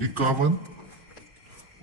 51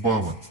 52,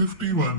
51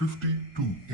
52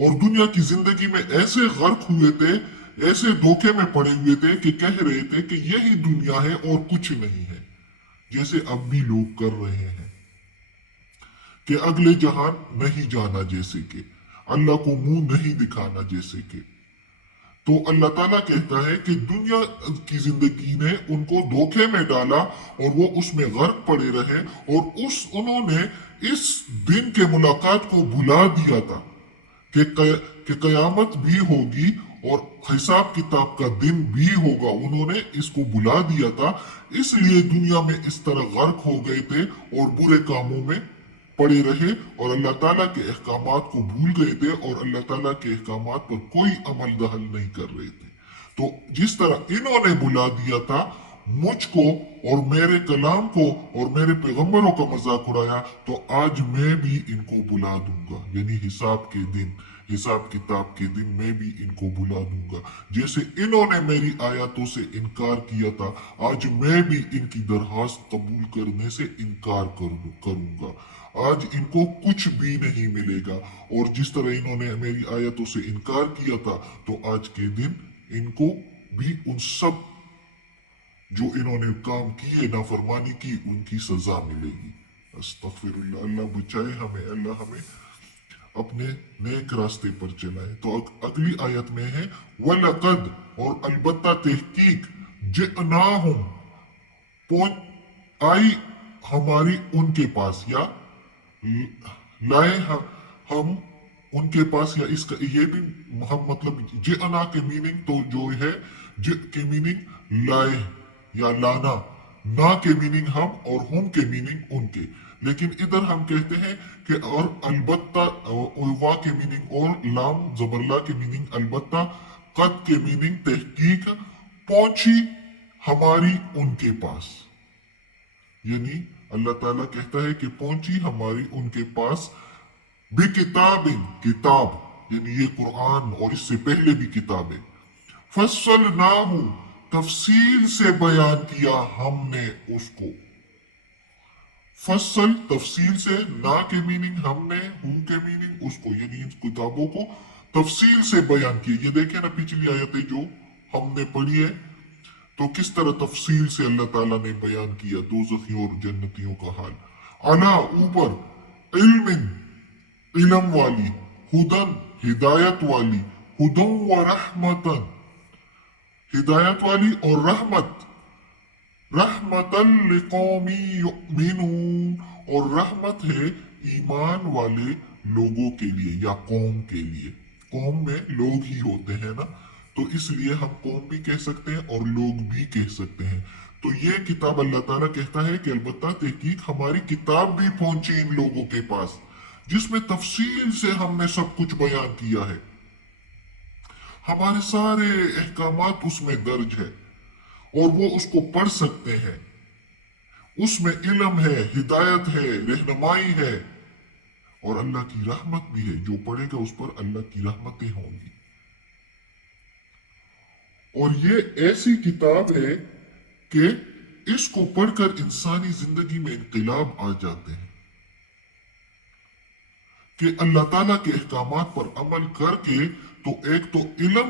اور دنیا کی زندگی میں ایسے غرق ہوئے تھے، ایسے دھوکے میں پڑے ہوئے تھے کہ کہہ رہے تھے کہ یہی دنیا ہے اور کچھ نہیں ہے، جیسے اب بھی لوگ کر رہے ہیں کہ اگلے جہان نہیں جانا، جیسے کہ اللہ کو منہ نہیں دکھانا، جیسے کہ تو اللہ تعالیٰ کہتا ہے کہ دنیا کی زندگی نے ان کو دھوکے میں ڈالا اور وہ اس میں غرق پڑے رہے، اور انہوں نے اس دن کے ملاقات کو بھلا دیا تھا کہ قیامت بھی ہوگی اور حساب کتاب کا دن بھی ہوگا، انہوں نے اس کو بھلا دیا تھا، اس لیے دنیا میں اس طرح غرق ہو گئے تھے اور برے کاموں میں پڑے رہے اور اللہ تعالیٰ کے احکامات کو بھول گئے تھے اور اللہ تعالیٰ کے احکامات پر کوئی عمل دخل نہیں کر رہے تھے۔ تو جس طرح انہوں نے بلا دیا تھا مجھ کو اور میرے کلام کو اور میرے پیغمبروں کا مذاق اڑایا، تو آج میں بھی ان کو بلا دوں گا، یعنی حساب کے دن، حساب کتاب کے دن میں بھی ان کو بلا دوں گا۔ جیسے انہوں نے میری آیاتوں سے انکار کیا تھا، آج میں بھی ان کی درخواست قبول کرنے سے انکار کروں گا۔ آج ان کو کچھ بھی نہیں ملے گا، اور جس طرح انہوں نے میری آیتوں سے انکار کیا تھا، تو آج کے دن ان کو بھی ان سب جو انہوں نے کام کیے، نافرمانی کی، ان کی سزا ملے گی۔ استغفر اللہ، اللہ بچائے ہمیں، اللہ ہمیں اپنے نیک راستے پر چلائے۔ تو اگلی آیت میں ہے وَلَقَدْ، اور البتہ تحقیق، جِئْنَاهُمْ، آئی ہماری ان کے پاس، یا لائے ہم ان کے پاس، یا اس کا یہ بھی ہم مطلب جئنا کے میننگ تو جو ہے ج کے میننگ لائے یا لانا، نا کے میننگ ہم اور ہم کے میننگ ان کے، لیکن ادھر ہم کہتے ہیں کہ اور البتہ وا کے میننگ اور لام زبرلا کے میننگ البتہ، قد کے میننگ تحقیق، پہنچی ہماری ان کے پاس، یعنی اللہ تعالیٰ کہتا ہے کہ پہنچی ہماری ان کے پاس بکتاب، کتاب یعنی یہ قرآن اور اس سے پہلے بھی کتابیں، فصلناہ، تفصیل سے بیان کیا ہم نے اس کو، فصل تفصیل سے، نا کے میننگ ہم نے، ہوں کے میننگ اس کو، یعنی ان کتابوں کو تفصیل سے بیان کیا۔ یہ دیکھیں نا پچھلی آیتیں جو ہم نے پڑھی ہے، تو کس طرح تفصیل سے اللہ تعالیٰ نے بیان کیا دوزخیوں اور جنتیوں کا حال۔ علا، اوپر، علم، علم والی، ہدن، ہدایت والی، ہدن و رحمتن، ہدایت والی اور رحمت، رحمتن لقوم یؤمنون، اور رحمت ہے ایمان والے لوگوں کے لیے یا قوم کے لیے، قوم میں لوگ ہی ہوتے ہیں نا، تو اس لیے ہم قوم بھی کہہ سکتے ہیں اور لوگ بھی کہہ سکتے ہیں۔ تو یہ کتاب اللہ تعالیٰ کہتا ہے کہ البتہ تحقیق ہماری کتاب بھی پہنچی ان لوگوں کے پاس، جس میں تفصیل سے ہم نے سب کچھ بیان کیا ہے، ہمارے سارے احکامات اس میں درج ہے، اور وہ اس کو پڑھ سکتے ہیں، اس میں علم ہے، ہدایت ہے، رہنمائی ہے، اور اللہ کی رحمت بھی ہے، جو پڑھے گا اس پر اللہ کی رحمتیں ہوں گی۔ اور یہ ایسی کتاب ہے کہ اس کو پڑھ کر انسانی زندگی میں انقلاب آ جاتے ہیں، کہ اللہ تعالیٰ کے احکامات پر عمل کر کے تو ایک تو علم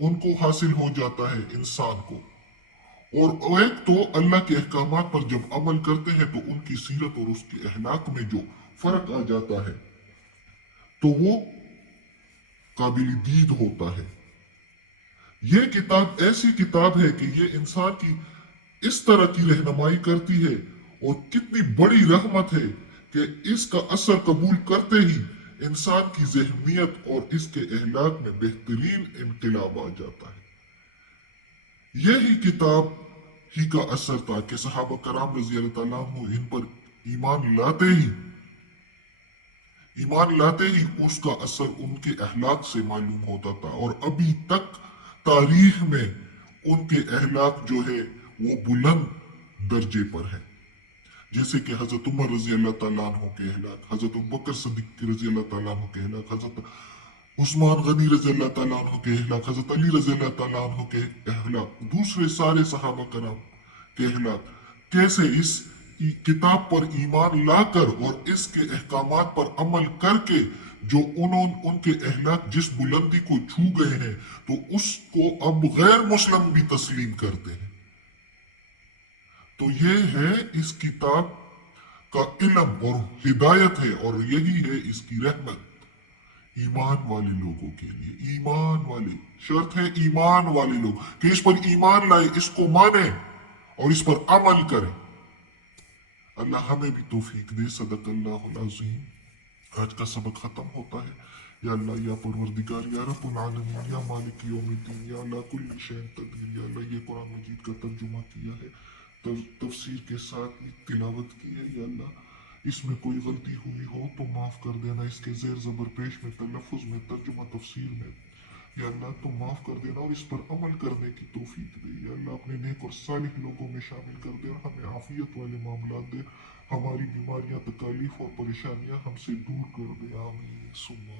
ان کو حاصل ہو جاتا ہے انسان کو، اور ایک تو اللہ کے احکامات پر جب عمل کرتے ہیں تو ان کی سیرت اور اس کے اخلاق میں جو فرق آ جاتا ہے تو وہ قابل دید ہوتا ہے۔ یہ کتاب ایسی کتاب ہے کہ یہ انسان کی اس طرح کی رہنمائی کرتی ہے، اور کتنی بڑی رحمت ہے کہ اس کا اثر قبول کرتے ہی انسان کی ذہنیت اور اس کے اخلاق میں بہترین انقلاب آ جاتا ہے۔ یہی کتاب ہی کا اثر تھا کہ صحابہ کرام رضی اللہ تعالیٰ عنہ ان پر ایمان لاتے ہی اس کا اثر ان کے اخلاق سے معلوم ہوتا تھا، اور ابھی تک تاریخ میں ان کے اخلاق جو ہے وہ بلند درجے پر ہے، جیسے کہ حضرت عمر رضی اللہ تعالیٰ عنہ کے اخلاق، حضرت ابوبکر صدیق رضی اللہ تعالیٰ عنہ کے اخلاق، حضرت عثمان غنی رضی اللہ تعالیٰ عنہ کے اخلاق، حضرت علی رضی اللہ تعالیٰ عنہ کے اخلاق، دوسرے سارے صحابہ کرام کے اخلاق کیسے اس کتاب پر ایمان لا کر اور اس کے احکامات پر عمل کر کے جو ان کے اخلاق جس بلندی کو چھو گئے ہیں تو اس کو اب غیر مسلم بھی تسلیم کرتے ہیں. تو یہ ہے اس کتاب کا علم اور ہدایت ہے، اور یہی ہے اس کی رحمت ایمان والے لوگوں کے لیے. ایمان والے، شرط ہے ایمان والے لوگ کہ اس پر ایمان لائے، اس کو مانے اور اس پر عمل کریں. اللہ ہمیں بھی توفیق دے. صدق اللہ العظیم. آج کا سبق ختم ہوتا ہے. یا اللہ یا پروردگار یا رب العالمین یا مالک یوم الدین یا اللہ کل شیء قدیر. یا اللہ یہ قرآن مجید کا ترجمہ کیا ہے، تفسیر کے ساتھ تلاوت کی ہے. یا اللہ اس میں کوئی غلطی ہوئی ہو تو معاف کر دینا. اس کے زیر زبر پیش میں، تلفظ میں، ترجمہ تفسیر میں یا اللہ تو معاف کر دینا اور اس پر عمل کرنے کی توفیق دے. یا اللہ اپنے نیک اور صالح لوگوں میں شامل کر دے اور ہمیں عافیت والے معاملات دے. ہماری بیماریاں، تکالیف اور پریشانیاں ہم سے دور کر دے. آمین ثم